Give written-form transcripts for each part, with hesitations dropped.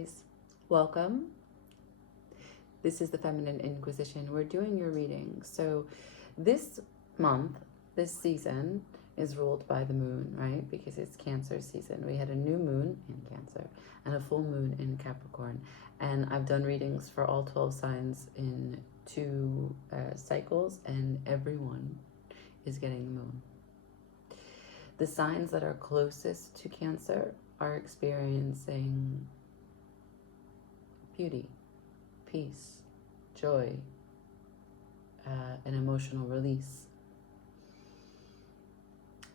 Aries. Welcome. This is the Feminine Inquisition. We're doing your reading. So this month, this season is ruled by the moon, right? Because it's Cancer season. We had a new moon in Cancer and a full moon in Capricorn. And I've done readings for all 12 signs in 2 cycles, and everyone is getting the moon. The signs that are closest to Cancer are experiencing beauty, peace, joy, an emotional release.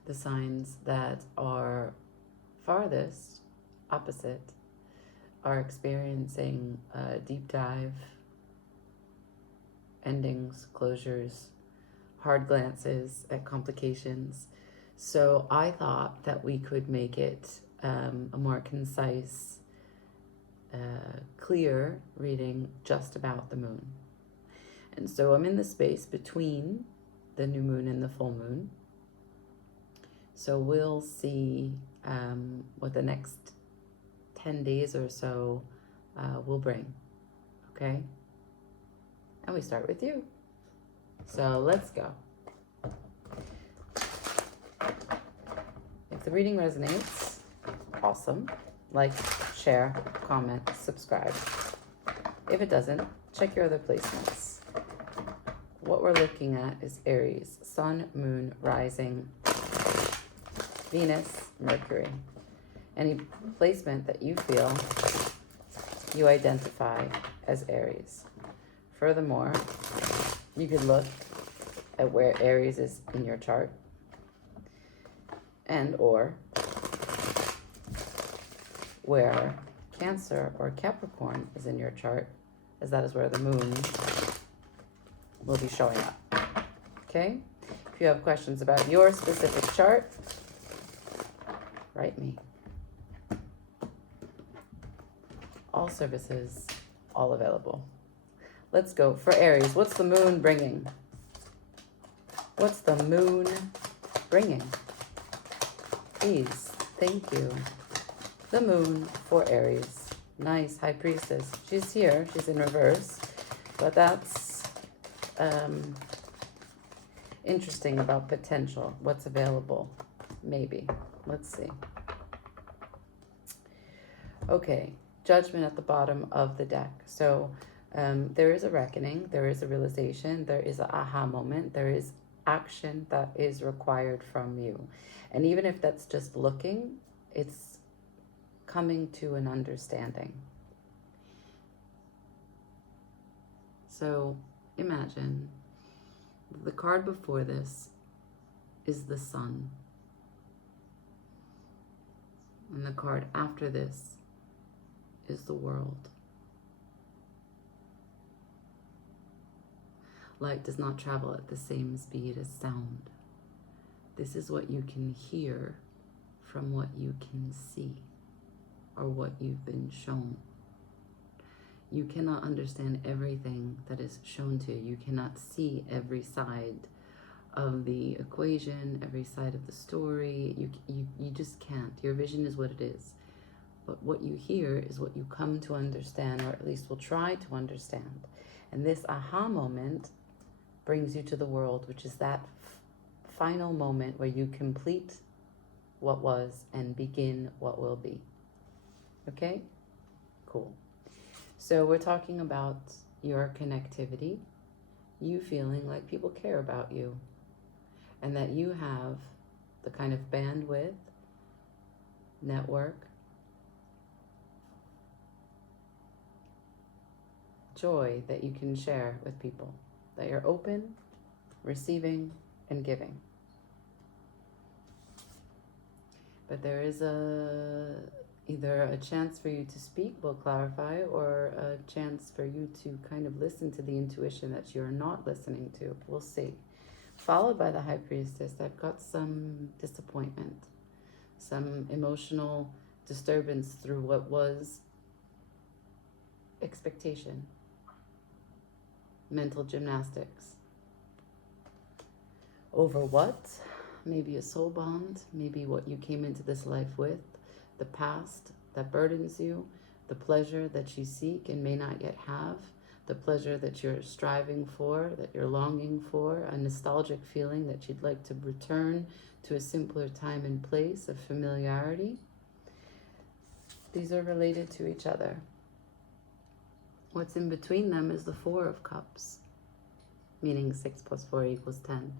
The signs that are farthest, opposite, are experiencing a deep dive, endings, closures, hard glances at complications. So I thought that we could make it a more concise, clear reading just about the moon. And so I'm in the space between the new moon and the full moon. So we'll see what the next 10 days or so will bring, okay? And we start with you. So let's go. If the reading resonates, awesome. Like, share, comment, subscribe. If it doesn't, check your other placements. What we're looking at is Aries, Sun, Moon, Rising, Venus, Mercury. Any placement that you feel you identify as Aries. Furthermore, you could look at where Aries is in your chart and or where Cancer or Capricorn is in your chart, as that is where the moon will be showing up. Okay? If you have questions about your specific chart, write me. All services, all available. Let's go for Aries. What's the moon bringing? What's the moon bringing? Please, thank you. The moon for Aries. Nice, High Priestess. She's here. She's in reverse. But that's interesting about potential. What's available? Maybe. Let's see. Okay. Judgment at the bottom of the deck. So there is a reckoning. There is a realization. There is an aha moment. There is action that is required from you. And even if that's just looking, it's coming to an understanding. So imagine the card before this is the sun. And the card after this is the world. Light does not travel at the same speed as sound. This is what you can hear from what you can see or what you've been shown. You cannot understand everything that is shown to you. You cannot see every side of the equation, every side of the story. You just can't. Your vision is what it is. But what you hear is what you come to understand, or at least will try to understand. And this aha moment brings you to the world, which is that final moment where you complete what was and begin what will be. Okay? Cool. So we're talking about your connectivity, you feeling like people care about you, and that you have the kind of bandwidth, network, joy that you can share with people, that you're open, receiving, and giving. But there is either a chance for you to speak, we'll clarify, or a chance for you to kind of listen to the intuition that you're not listening to. We'll see. Followed by the High Priestess, I've got some disappointment, some emotional disturbance through what was expectation, mental gymnastics. Over what? Maybe a soul bond, maybe what you came into this life with, the past that burdens you, the pleasure that you seek and may not yet have, the pleasure that you're striving for, that you're longing for, a nostalgic feeling that you'd like to return to a simpler time and place of familiarity. These are related to each other. What's in between them is the Four of Cups, meaning 6 plus 4 equals 10.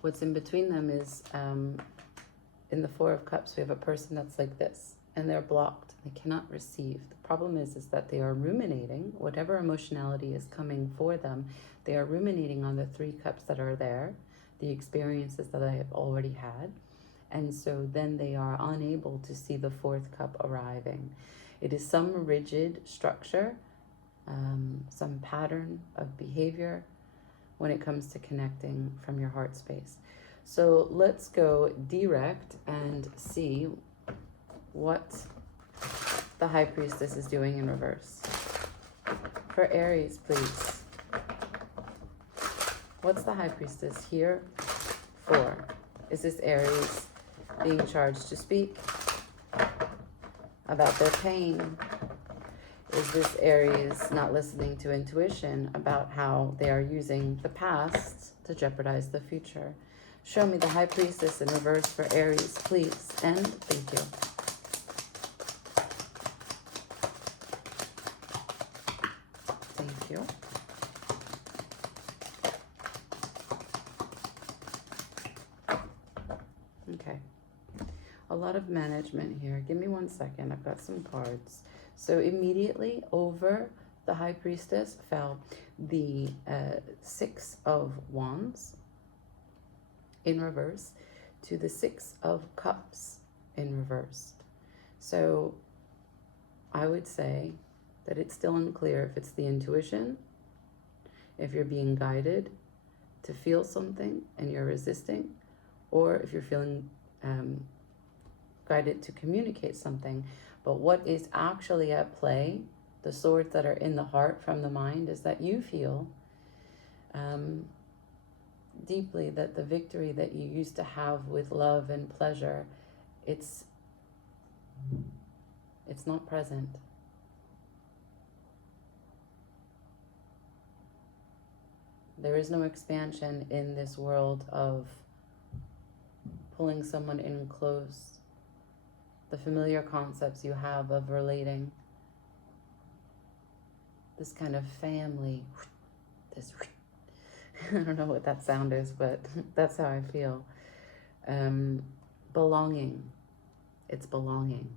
What's in between them is, in the Four of Cups, we have a person that's like this, and they're blocked. They cannot receive. The problem is that they are ruminating. Whatever emotionality is coming for them, they are ruminating on the 3 cups that are there, the experiences that I have already had. And so then they are unable to see the 4th cup arriving. It is some rigid structure, some pattern of behavior when it comes to connecting from your heart space. So let's go direct and see what the High Priestess is doing in reverse. For Aries, please. What's the High Priestess here for? Is this Aries being charged to speak about their pain? Is this Aries not listening to intuition about how they are using the past to jeopardize the future? Show me the High Priestess in reverse for Aries, please. And thank you. Thank you. Okay. A lot of management here. Give me 1 second. I've got some cards. So immediately over the High Priestess fell the 6 of Wands in reverse to the 6 of Cups in reverse. So I would say that it's still unclear if it's the intuition, if you're being guided to feel something and you're resisting, or if you're feeling guided to communicate something. But what is actually at play, the swords that are in the heart from the mind, is that you feel deeply that the victory that you used to have with love and pleasure, it's not present. There is no expansion in this world of pulling someone in close. The familiar concepts you have of relating, this kind of family, this, I don't know what that sound is, but that's how I feel. Belonging, it's belonging.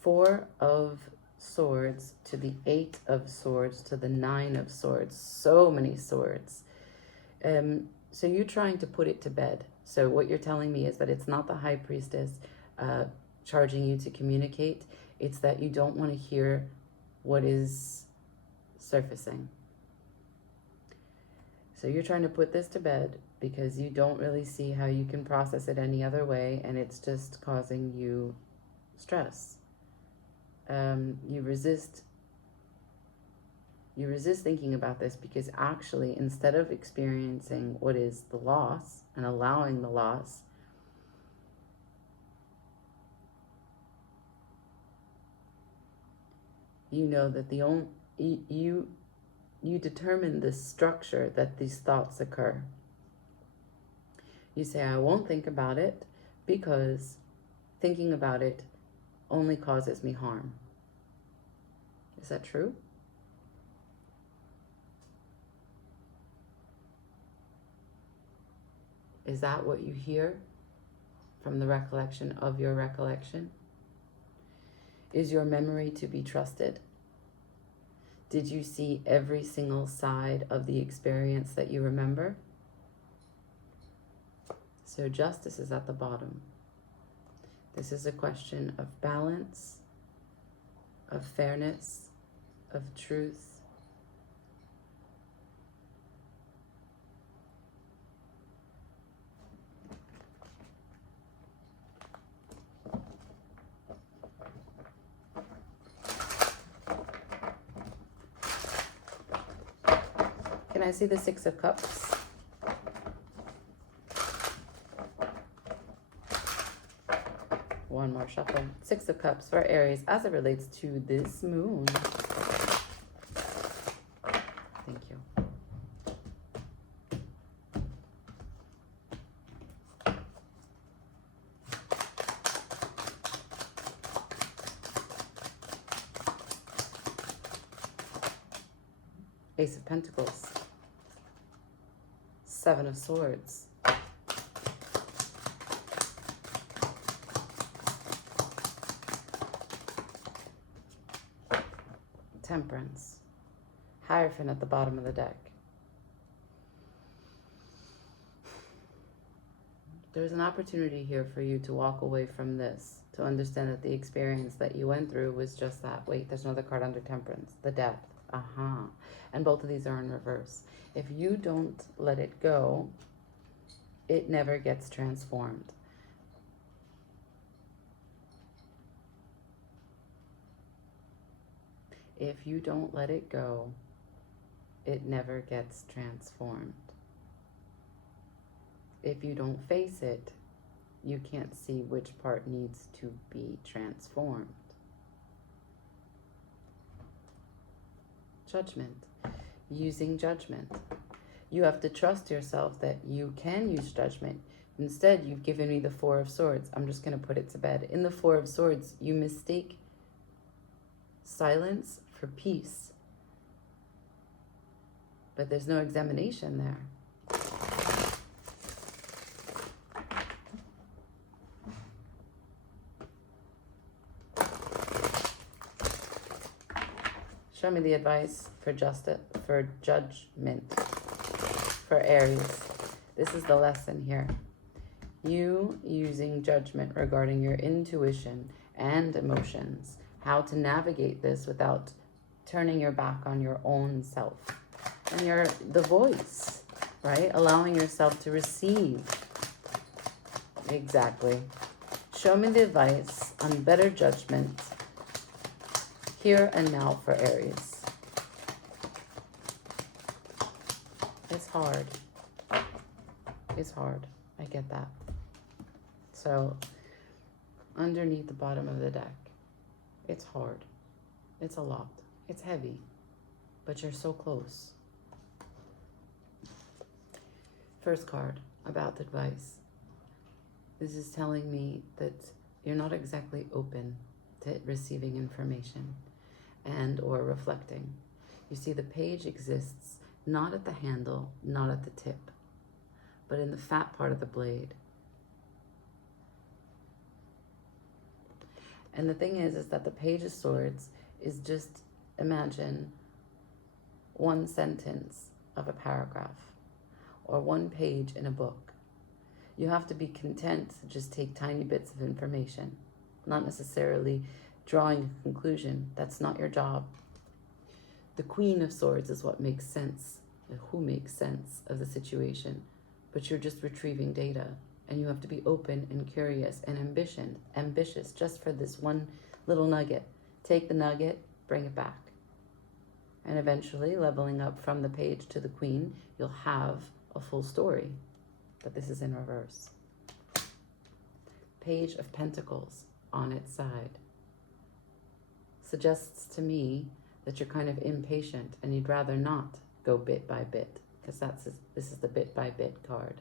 4 of Swords to the 8 of Swords to the 9 of Swords, so many swords. So you're trying to put it to bed. So what you're telling me is that it's not the High Priestess charging you to communicate. It's that you don't want to hear what is surfacing. So you're trying to put this to bed because you don't really see how you can process it any other way, and it's just causing you stress. You resist thinking about this because actually, instead of experiencing what is the loss and allowing the loss, you know that you determine the structure that these thoughts occur. You say, I won't think about it because thinking about it only causes me harm. Is that true? Is that what you hear from the recollection of your recollection? Is your memory to be trusted? Did you see every single side of the experience that you remember? So justice is at the bottom. This is a question of balance, of fairness, of truth. Can I see the 6 of Cups? One more shuffle. Six of Cups for Aries as it relates to this moon. Thank you. Ace of Pentacles. Seven of Swords. Temperance. Hierophant at the bottom of the deck. There's an opportunity here for you to walk away from this, to understand that the experience that you went through was just that. Wait, there's another card under Temperance. The Death. And both of these are in reverse. If you don't let it go, it never gets transformed. If you don't let it go, it never gets transformed. If you don't face it, you can't see which part needs to be transformed. Judgment. Using judgment. You have to trust yourself that you can use judgment. Instead, you've given me the Four of Swords. I'm just going to put it to bed. In the Four of Swords, you mistake silence for peace. But there's no examination there. Show me the advice for justice, for judgment, for Aries. This is the lesson here. You using judgment regarding your intuition and emotions. How to navigate this without turning your back on your own self. And the voice, right? Allowing yourself to receive. Exactly. Show me the advice on better judgment here and now for Aries. It's hard. It's hard. I get that. So, underneath the bottom of the deck, it's hard. It's a lot. It's heavy. But you're so close. First card, about advice. This is telling me that you're not exactly open to receiving information and or reflecting. You see, the page exists not at the handle, not at the tip, but in the fat part of the blade. And the thing is that the Page of Swords is just, imagine one sentence of a paragraph or one page in a book. You have to be content to just take tiny bits of information, not necessarily drawing a conclusion. That's not your job. The Queen of Swords is what makes sense, who makes sense of the situation, but you're just retrieving data. And you have to be open and curious and ambitious just for this one little nugget. Take the nugget, bring it back. And eventually, leveling up from the Page to the Queen, you'll have a full story. But this is in reverse. Page of Pentacles on its side suggests to me that you're kind of impatient and you'd rather not go bit by bit, because this is the bit by bit card.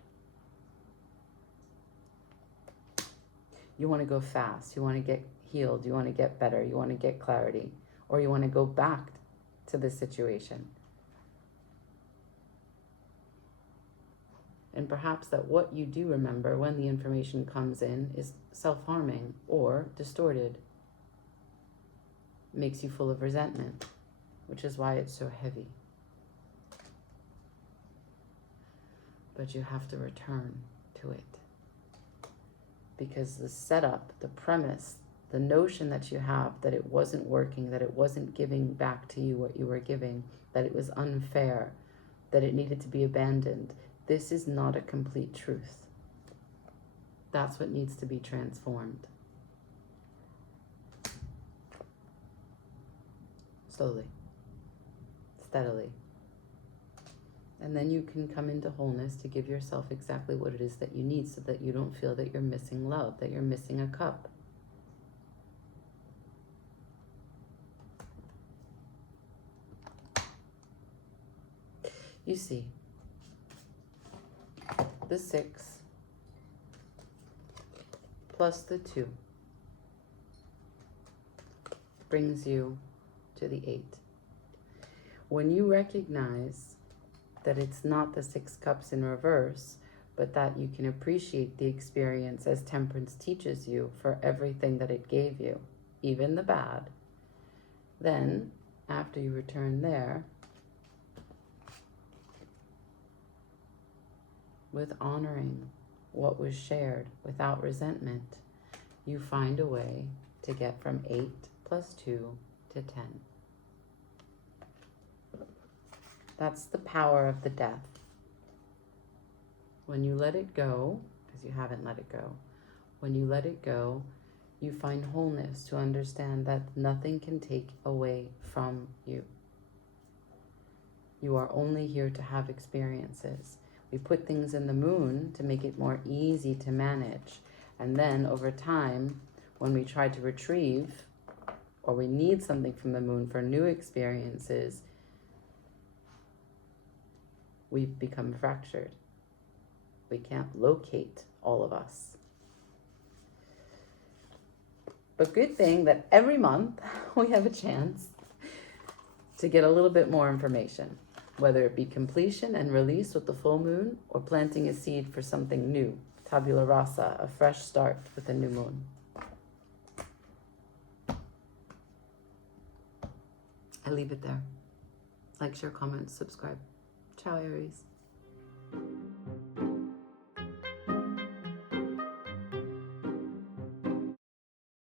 You want to go fast, you want to get healed, you want to get better, you want to get clarity, or you want to go back to this situation. And perhaps that what you do remember when the information comes in is self-harming or distorted. Makes you full of resentment, which is why it's so heavy. But you have to return to it. Because the setup, the premise, the notion that you have that it wasn't working, that it wasn't giving back to you what you were giving, that it was unfair, that it needed to be abandoned, this is not a complete truth. That's what needs to be transformed. Slowly, steadily. And then you can come into wholeness to give yourself exactly what it is that you need, so that you don't feel that you're missing love, that you're missing a cup. You see, the 6 plus the 2 brings you to the 8. When you recognize that it's not the 6 cups in reverse, but that you can appreciate the experience as Temperance teaches you for everything that it gave you, even the bad, then after you return there, with honoring what was shared without resentment, you find a way to get from 8 plus 2 to 10. That's the power of the death. When you let it go, because you haven't let it go, when you let it go, you find wholeness to understand that nothing can take away from you. You are only here to have experiences. We put things in the moon to make it more easy to manage. And then over time, when we try to retrieve, or we need something from the moon for new experiences, we've become fractured. We can't locate all of us. But good thing that every month we have a chance to get a little bit more information, whether it be completion and release with the full moon or planting a seed for something new, tabula rasa, a fresh start with a new moon. I leave it there. Like, share, comment, subscribe. Ciao, Aries.